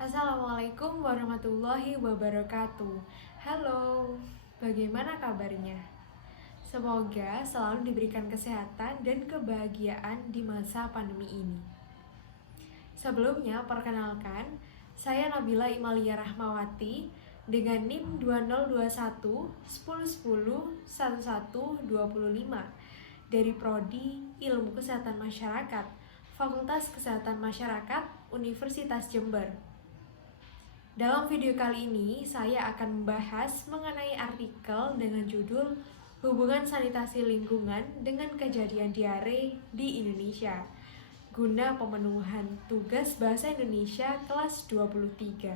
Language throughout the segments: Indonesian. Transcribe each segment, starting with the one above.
Assalamualaikum warahmatullahi wabarakatuh. Halo, bagaimana kabarnya? Semoga selalu diberikan kesehatan dan kebahagiaan di masa pandemi ini. Sebelumnya, perkenalkan, saya Nabila Imalia Rahmawati dengan NIM 2021 1010 1125 dari Prodi Ilmu Kesehatan Masyarakat, Fakultas Kesehatan Masyarakat, Universitas Jember. Dalam video kali ini, saya akan membahas mengenai artikel dengan judul Hubungan Sanitasi Lingkungan dengan Kejadian Diare di Indonesia, guna pemenuhan tugas Bahasa Indonesia kelas 23.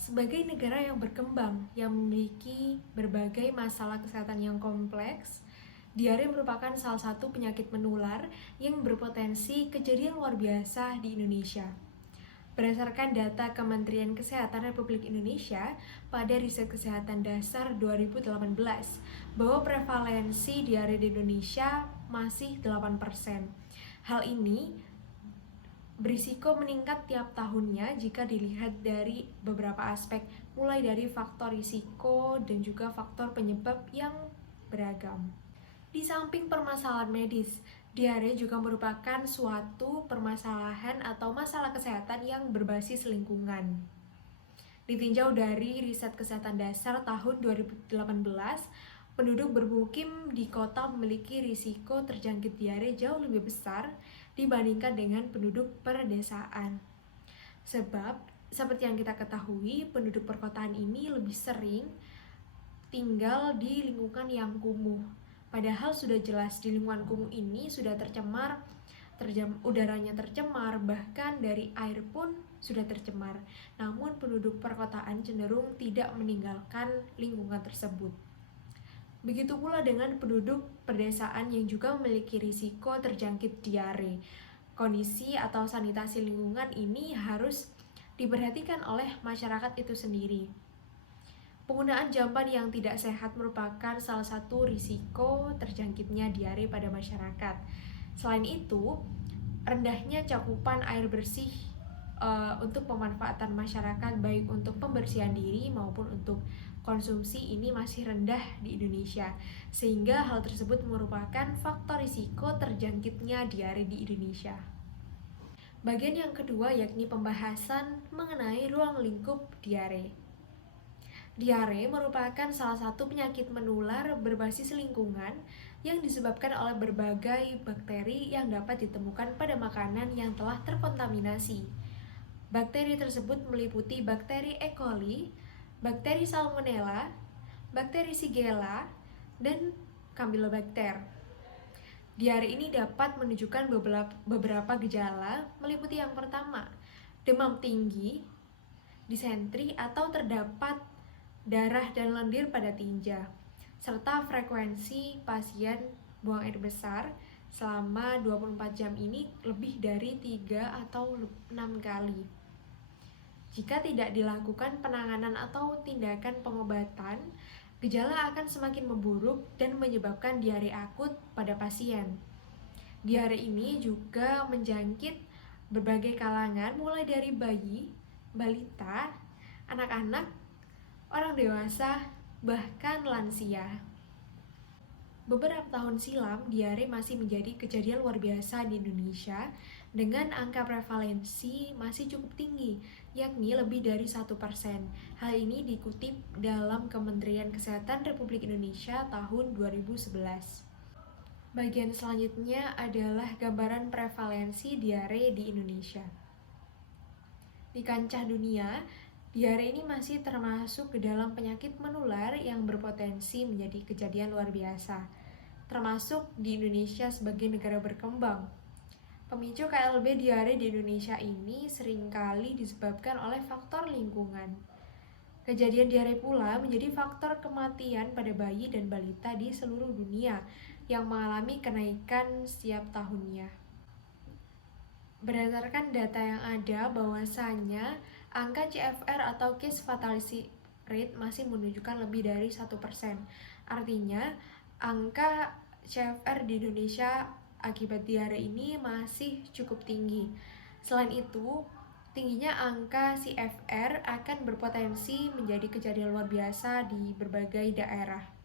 Sebagai negara yang berkembang, yang memiliki berbagai masalah kesehatan yang kompleks, diare merupakan salah satu penyakit menular yang berpotensi kejadian luar biasa di Indonesia. Berdasarkan data Kementerian Kesehatan Republik Indonesia pada riset kesehatan dasar 2018, bahwa prevalensi diare di Indonesia masih 8%. Hal ini berisiko meningkat tiap tahunnya jika dilihat dari beberapa aspek, mulai dari faktor risiko dan juga faktor penyebab yang beragam. Di samping permasalahan medis, diare juga merupakan suatu permasalahan atau masalah kesehatan yang berbasis lingkungan. Ditinjau dari riset kesehatan dasar tahun 2018, penduduk bermukim di kota memiliki risiko terjangkit diare jauh lebih besar dibandingkan dengan penduduk pedesaan. Sebab, seperti yang kita ketahui, penduduk perkotaan ini lebih sering tinggal di lingkungan yang kumuh. Padahal sudah jelas di lingkungan kumuh ini sudah tercemar, udaranya tercemar, bahkan dari air pun sudah tercemar. Namun penduduk perkotaan cenderung tidak meninggalkan lingkungan tersebut. Begitu pula dengan penduduk pedesaan yang juga memiliki risiko terjangkit diare. Kondisi atau sanitasi lingkungan ini harus diperhatikan oleh masyarakat itu sendiri. Penggunaan jamban yang tidak sehat merupakan salah satu risiko terjangkitnya diare pada masyarakat. Selain itu, rendahnya cakupan air bersih untuk pemanfaatan masyarakat, baik untuk pembersihan diri maupun untuk konsumsi, ini masih rendah di Indonesia, sehingga hal tersebut merupakan faktor risiko terjangkitnya diare di Indonesia. Bagian yang kedua yakni pembahasan mengenai ruang lingkup diare. Diare merupakan salah satu penyakit menular berbasis lingkungan yang disebabkan oleh berbagai bakteri yang dapat ditemukan pada makanan yang telah terkontaminasi. Bakteri tersebut meliputi bakteri E. coli, bakteri Salmonella, bakteri Shigella, dan Campylobacter. Diare ini dapat menunjukkan beberapa gejala, meliputi yang pertama, demam tinggi, disentri atau terdapat darah dan lendir pada tinja, serta frekuensi pasien buang air besar selama 24 jam ini lebih dari 3 atau 6 kali. Jika tidak dilakukan penanganan atau tindakan pengobatan, gejala akan semakin memburuk dan menyebabkan diare akut pada pasien. Diare ini juga menjangkit berbagai kalangan, mulai dari bayi, balita, anak-anak, orang dewasa, bahkan lansia. Beberapa tahun silam, diare masih menjadi kejadian luar biasa di Indonesia dengan angka prevalensi masih cukup tinggi, yakni lebih dari 1%. Hal ini dikutip dalam Kementerian Kesehatan Republik Indonesia tahun 2011. Bagian selanjutnya adalah gambaran prevalensi diare di Indonesia. Di kancah dunia, diare ini masih termasuk ke dalam penyakit menular yang berpotensi menjadi kejadian luar biasa, termasuk di Indonesia sebagai negara berkembang. Pemicu KLB diare di Indonesia ini seringkali disebabkan oleh faktor lingkungan. Kejadian diare pula menjadi faktor kematian pada bayi dan balita di seluruh dunia yang mengalami kenaikan setiap tahunnya. Berdasarkan data yang ada, bahwasanya angka CFR atau case fatality rate masih menunjukkan lebih dari 1%. Artinya, angka CFR di Indonesia akibat diare ini masih cukup tinggi. Selain itu, tingginya angka CFR akan berpotensi menjadi kejadian luar biasa di berbagai daerah.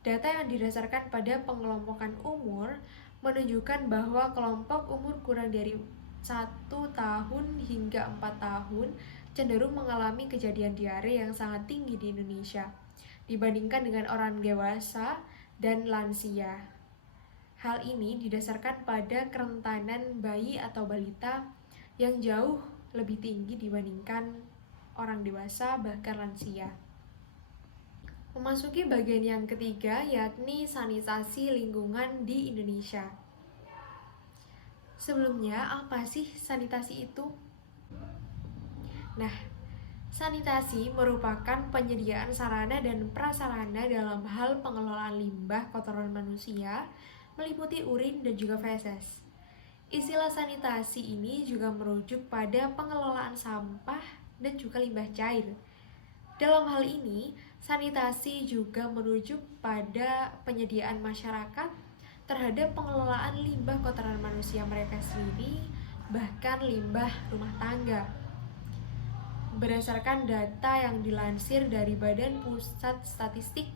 Data yang didasarkan pada pengelompokan umur menunjukkan bahwa kelompok umur kurang dari 1 tahun hingga 4 tahun cenderung mengalami kejadian diare yang sangat tinggi di Indonesia dibandingkan dengan orang dewasa dan lansia. Hal ini didasarkan pada kerentanan bayi atau balita yang jauh lebih tinggi dibandingkan orang dewasa bahkan lansia. Memasuki bagian yang ketiga, yakni sanitasi lingkungan di Indonesia. Sebelumnya, apa sih sanitasi itu? Nah, sanitasi merupakan penyediaan sarana dan prasarana dalam hal pengelolaan limbah kotoran manusia, meliputi urin dan juga feses. Istilah sanitasi ini juga merujuk pada pengelolaan sampah dan juga limbah cair. Dalam hal ini, sanitasi juga merujuk pada penyediaan masyarakat terhadap pengelolaan limbah kotoran manusia mereka sendiri, bahkan limbah rumah tangga. Berdasarkan data yang dilansir dari Badan Pusat Statistik,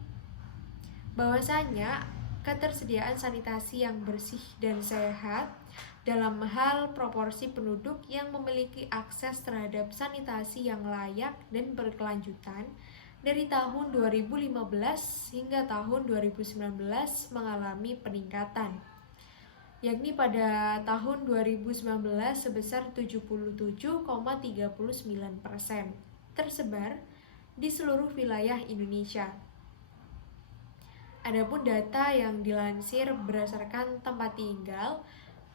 bahwasanya ketersediaan sanitasi yang bersih dan sehat dalam hal proporsi penduduk yang memiliki akses terhadap sanitasi yang layak dan berkelanjutan dari tahun 2015 hingga tahun 2019 mengalami peningkatan, yakni pada tahun 2019 sebesar 77,39%, tersebar di seluruh wilayah Indonesia. Adapun data yang dilansir berdasarkan tempat tinggal,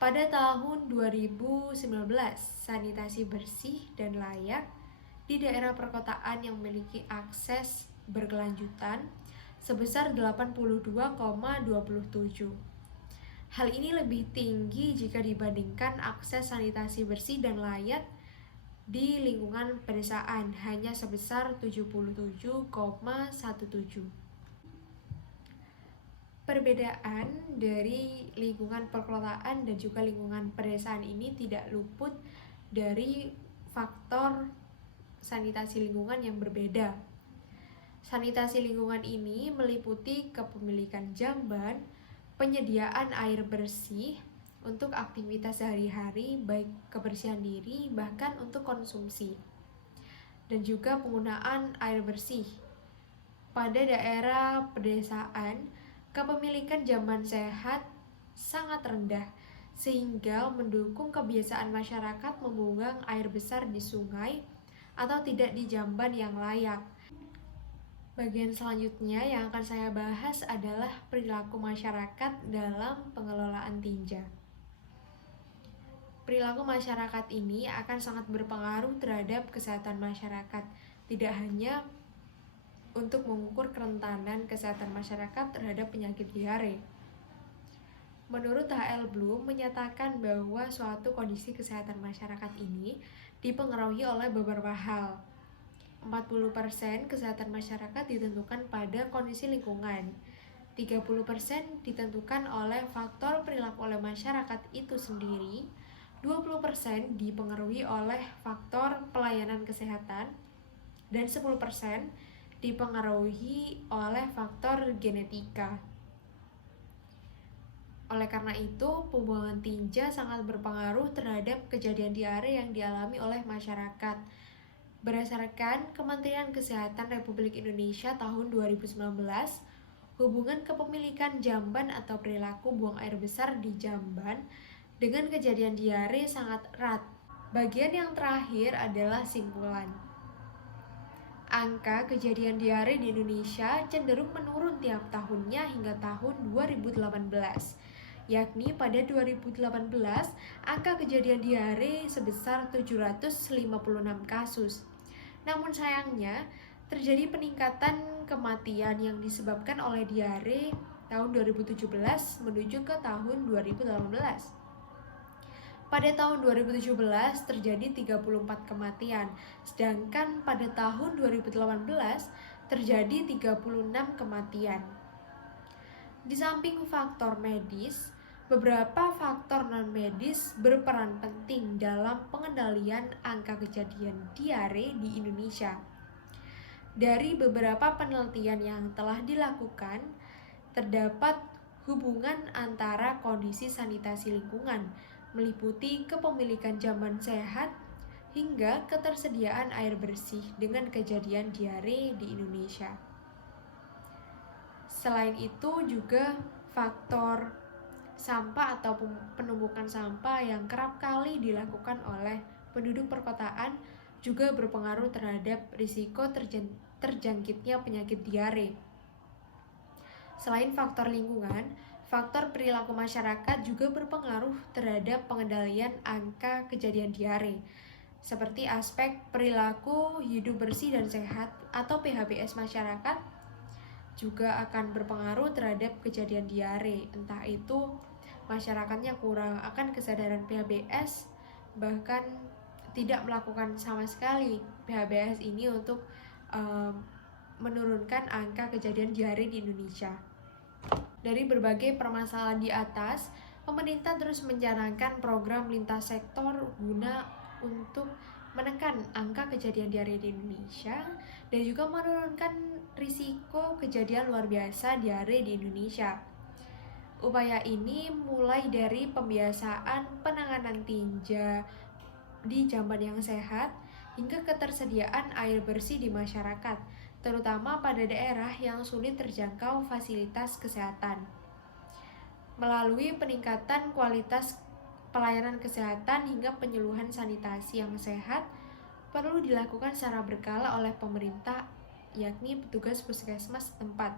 pada tahun 2019, sanitasi bersih dan layak di daerah perkotaan yang memiliki akses berkelanjutan sebesar 82,27. Hal ini lebih tinggi jika dibandingkan akses sanitasi bersih dan layak di lingkungan pedesaan, hanya sebesar 77,17. Perbedaan dari lingkungan perkotaan dan juga lingkungan pedesaan ini tidak luput dari faktor sanitasi lingkungan yang berbeda. Sanitasi lingkungan ini meliputi kepemilikan jamban, penyediaan air bersih untuk aktivitas sehari-hari, baik kebersihan diri bahkan untuk konsumsi, dan juga penggunaan air bersih. Pada daerah pedesaan, kepemilikan jamban sehat sangat rendah, sehingga mendukung kebiasaan masyarakat membuang air besar di sungai atau tidak di jamban yang layak. Bagian selanjutnya yang akan saya bahas adalah perilaku masyarakat dalam pengelolaan tinja. Perilaku masyarakat ini akan sangat berpengaruh terhadap kesehatan masyarakat, tidak hanya untuk mengukur kerentanan kesehatan masyarakat terhadap penyakit diare. Menurut H.L. Bloom menyatakan bahwa suatu kondisi kesehatan masyarakat ini dipengaruhi oleh beberapa hal. 40% kesehatan masyarakat ditentukan pada kondisi lingkungan, 30% ditentukan oleh faktor perilaku oleh masyarakat itu sendiri, 20% dipengaruhi oleh faktor pelayanan kesehatan, dan 10% dipengaruhi oleh faktor genetika. Oleh karena itu, pembuangan tinja sangat berpengaruh terhadap kejadian diare yang dialami oleh masyarakat. Berdasarkan Kementerian Kesehatan Republik Indonesia tahun 2019, hubungan kepemilikan jamban atau perilaku buang air besar di jamban dengan kejadian diare sangat erat. Bagian yang terakhir adalah simpulan. Angka kejadian diare di Indonesia cenderung menurun tiap tahunnya hingga tahun 2018. Yakni pada 2018, angka kejadian diare sebesar 756 kasus. Namun sayangnya, terjadi peningkatan kematian yang disebabkan oleh diare tahun 2017 menuju ke tahun 2018. Pada tahun 2017 terjadi 34 kematian, sedangkan pada tahun 2018 terjadi 36 kematian. Di samping faktor medis, Beberapa faktor non-medis berperan penting dalam pengendalian angka kejadian diare di Indonesia. Dari beberapa penelitian yang telah dilakukan, terdapat hubungan antara kondisi sanitasi lingkungan, meliputi kepemilikan jamban sehat, hingga ketersediaan air bersih dengan kejadian diare di Indonesia. Selain itu juga faktor sampah atau penumpukan sampah yang kerap kali dilakukan oleh penduduk perkotaan juga berpengaruh terhadap risiko terjangkitnya penyakit diare. Selain faktor lingkungan, faktor perilaku masyarakat juga berpengaruh terhadap pengendalian angka kejadian diare, seperti aspek perilaku hidup bersih dan sehat atau PHBS masyarakat juga akan berpengaruh terhadap kejadian diare, entah itu masyarakatnya kurang akan kesadaran PHBS, bahkan tidak melakukan sama sekali PHBS ini untuk menurunkan angka kejadian diare di Indonesia. Dari berbagai permasalahan di atas, pemerintah terus mencanangkan program lintas sektor guna untuk menekan angka kejadian diare di Indonesia dan juga menurunkan risiko kejadian luar biasa diare di Indonesia. Upaya ini mulai dari pembiasaan penanganan tinja di jamban yang sehat hingga ketersediaan air bersih di masyarakat, terutama pada daerah yang sulit terjangkau fasilitas kesehatan. Melalui peningkatan kualitas pelayanan kesehatan hingga penyuluhan sanitasi yang sehat, perlu dilakukan secara berkala oleh pemerintah, yakni petugas puskesmas setempat.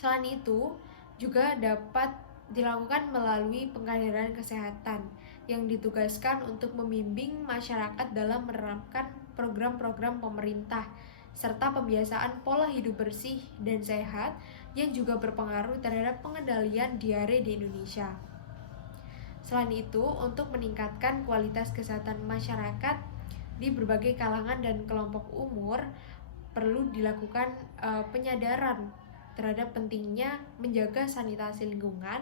Selain itu, juga dapat dilakukan melalui pengkaderan kesehatan yang ditugaskan untuk membimbing masyarakat dalam menerapkan program-program pemerintah serta pembiasaan pola hidup bersih dan sehat yang juga berpengaruh terhadap pengendalian diare di Indonesia. Selain itu, untuk meningkatkan kualitas kesehatan masyarakat di berbagai kalangan dan kelompok umur, perlu dilakukan penyadaran terhadap pentingnya menjaga sanitasi lingkungan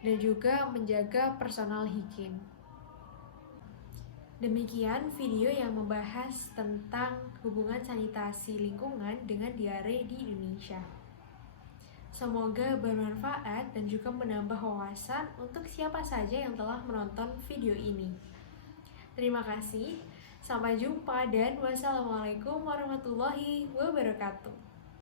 dan juga menjaga personal hygiene. Demikian video yang membahas tentang hubungan sanitasi lingkungan dengan diare di Indonesia. Semoga bermanfaat dan juga menambah wawasan untuk siapa saja yang telah menonton video ini. Terima kasih, sampai jumpa dan wassalamualaikum warahmatullahi wabarakatuh.